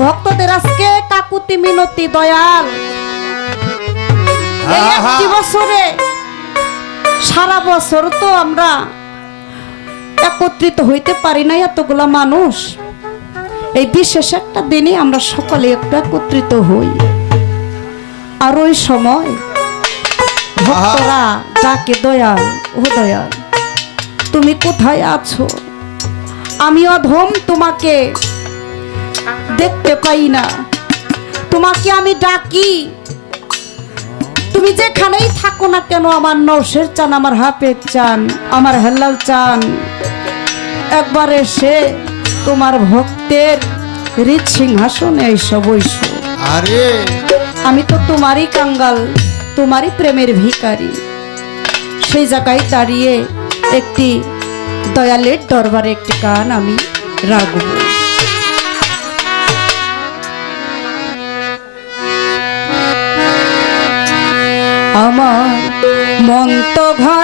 ভক্তদের আজকে কাকুতি মিনতি দয়াল। একটি বছরে সারা বছর তো আমরা একত্রিত হইতে পারি না এতগুলা মানুষ। এই বিশেষ একটা দিনে আমরা সকলে একটু একত্রিত হই। আর ওই সময় ভক্তরা ডাকে দয়াল ও দয়াল তুমি কোথায় আছো? আমি অধম তোমাকে দেখতে পাই না। তোমাকে আমি ডাকি। তুমি যেখানেই থাকো না কেন আমার নৌসের চান আমার হাফের চান আমার হেল্লাল চান। একবার এসে তোমার ভক্তের হৃদ সিংহাসনে এসো বৈশ আরে। আমি তো তোমারই কাঙ্গাল তোমারই প্রেমের ভিখারি। সেই জায়গায় দাঁড়িয়ে একটি দয়ালের দরবারে একটি গান আমি রাখব। আমার মন তো ঘরে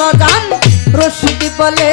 বাজান রশিদি বলে